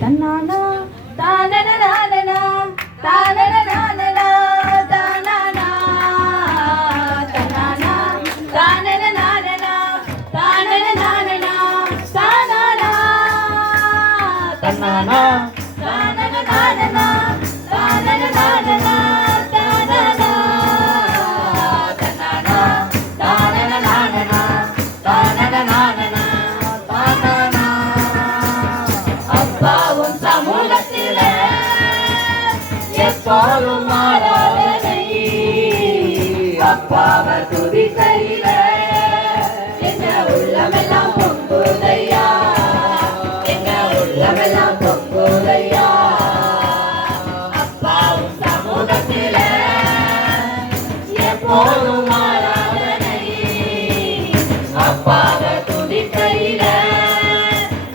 தன்னானா தானனனானனா தானனனானனா தானானா தன்னானா தானனனானனா தானனனானனா தானானா தன்னானா தானனனானனா தானனனானனா தானானா தன்னானா தானனனானனா தானனனானனா தானானா அப்பாவும் சமூகத்திலே எப்போதும் ஆராதனை அப்பாவை துதிக்கையிலே எங்க உள்ளமெல்லாம் பொங்குதையா எங்க உள்ளமெல்லாம் பொங்குதையா அப்பாவும் சமூகத்திலே எப்போதும் ஆராதனை அப்பாவை துதிக்கையிலே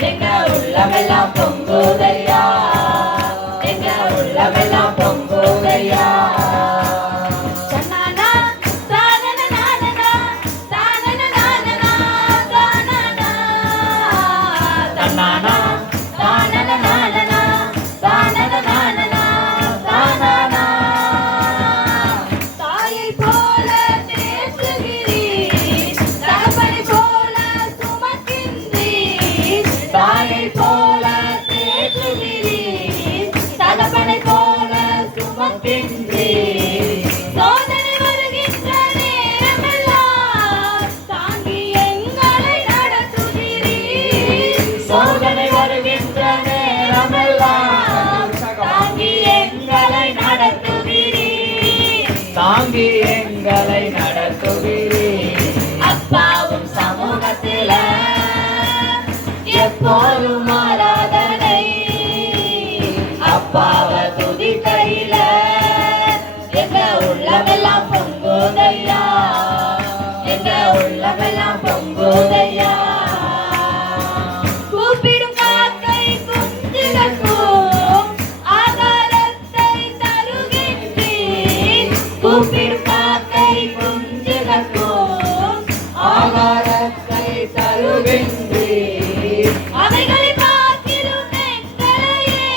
எங்க உள்ளமெல்லாம் பொங்குதையா எங்க உள்ளமெல்லாம் பொங்குதையா தன்னானா தானனனானனா தானனனானனா தானானா தன்னானா தானனனானனா தானனனானனா தானானா தாயை போல தேற்றுகிறீர் தகப்பனை போல சுமக்கின்றீர் தாயை போல தேற்றுகிறீர் தகப்பனை போல சுமக்கின்றீர் சோதனை வருகின்ற நேரமெல்லாம் தாங்கி எங்களை நடத்துகிறீர் சோதனை வருகின்ற நேரமெல்லாம் தாங்கி எங்களை நடத்துகிறீர் தாங்கி எங்களை நடத்துகிறீர் அப்பாவும் சமூகத்தில எப்போதும் ஆராதனை அப்பாவை துதிக்கையில எங்க உள்ளமெல்லாம் பொங்குதையா எங்க உள்ளமெல்லாம் பொங்குதையா கூப்பிடும் காக்கை குஞ்சுகளுக்கும் ஆகாரத்தை தருகின்றேன் கூப்பிடும் காக்கை குஞ்சுகளுக்கும் ஆகாரத்தை தருகின்றேன் அவைகளை பார்க்கிலும் எங்களையே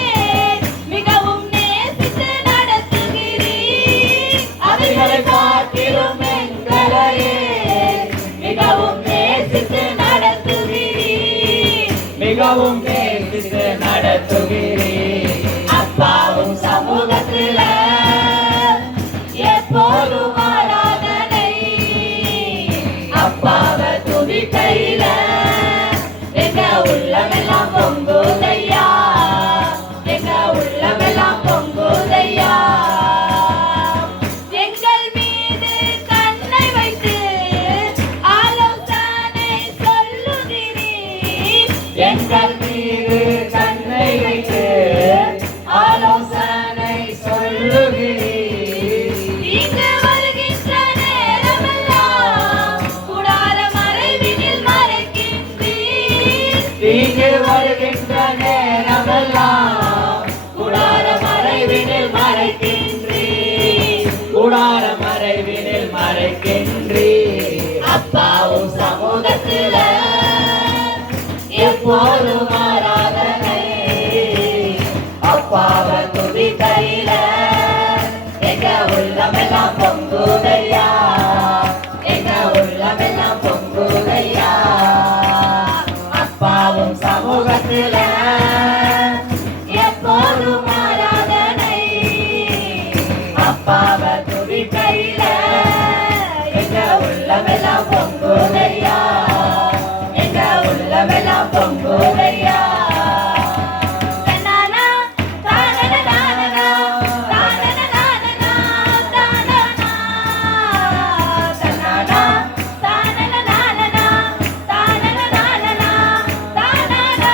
மிகவும் நேசித்து நடத்துகிறீர் அவைகளை பார்க்கிலும் எங்களையே மிகவும் நேசித்து நடத்துகிறீர் மிகவும் நேசித்து நடத்துகிறீர் அப்பாவும் சமூகத்தில எப்போதும் ஆராதனை அப்பாவை துதிக்கையில எங்க உள்ளமெல்லாம் பொங்குதையா எங்க உள்ளமெல்லாம் பொங்குதையா எங்கள் மீது கண்ணை வைத்து ஆலோசனை சொல்லுகிறீர் எங்கள் மீது கண்ணை வைத்து ஆலோசனை சொல்லுகிறீர் இங்கு வருகின்ற நேரமெல்லாம் கூடார மறைவினில் மறைக்கின்றீர் இங்கு வருகின்ற நேரமெல்லாம் கூடார மறைவினில் மறைக்கின்றீர் கூடார மறைவினில் மறைக்கின்றீர் அப்பாவும் சமூகத்தில எப்போதும் ஆராதனை அப்பாவை துதிக்கையில எங்க உள்ளமெல்லாம் பொங்குதையா எங்க உள்ளமெல்லாம் பொங்குதையா அப்பாவும் சமூகத்தில எப்போதும் ஆராதனை அப்பாவை துதிக்கையில எங்க உள்ளமெல்லாம் பொங்குதையா எங்க உள்ளமெல்லாம் பொங்குதையா தன்னானா தானனனானனா தானனனானனா தானானா தன்னானா தானனனானனா தானனனானனா தானானா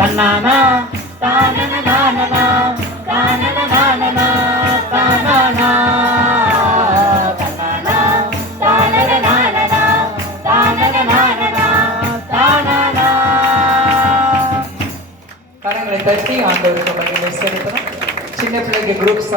தன்னானா தானனனானனா தானனனானனா தானானா தன்னானா தானனனானனா தானனனானனா தானானா கரங்களை தட்டி ஆண்டவருக்கு மகிமை செலுத்தணும். சின்ன பிள்ளைங்க குரூப்ஸ்